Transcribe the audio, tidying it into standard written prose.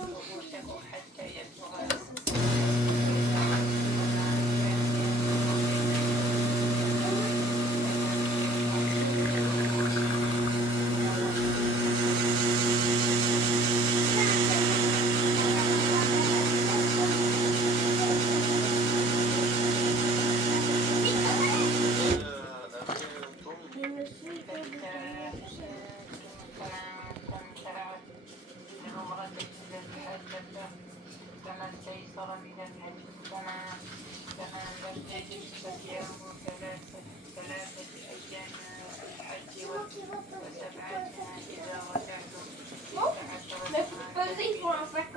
رؤوسه حتى يبلغ فإذا عرفتم ما فما استيسر من الهدي فمن لم يجد فصيام ثلاثة أيام في الحج وسبعة إذا رجعتم تلك عشرة كاملة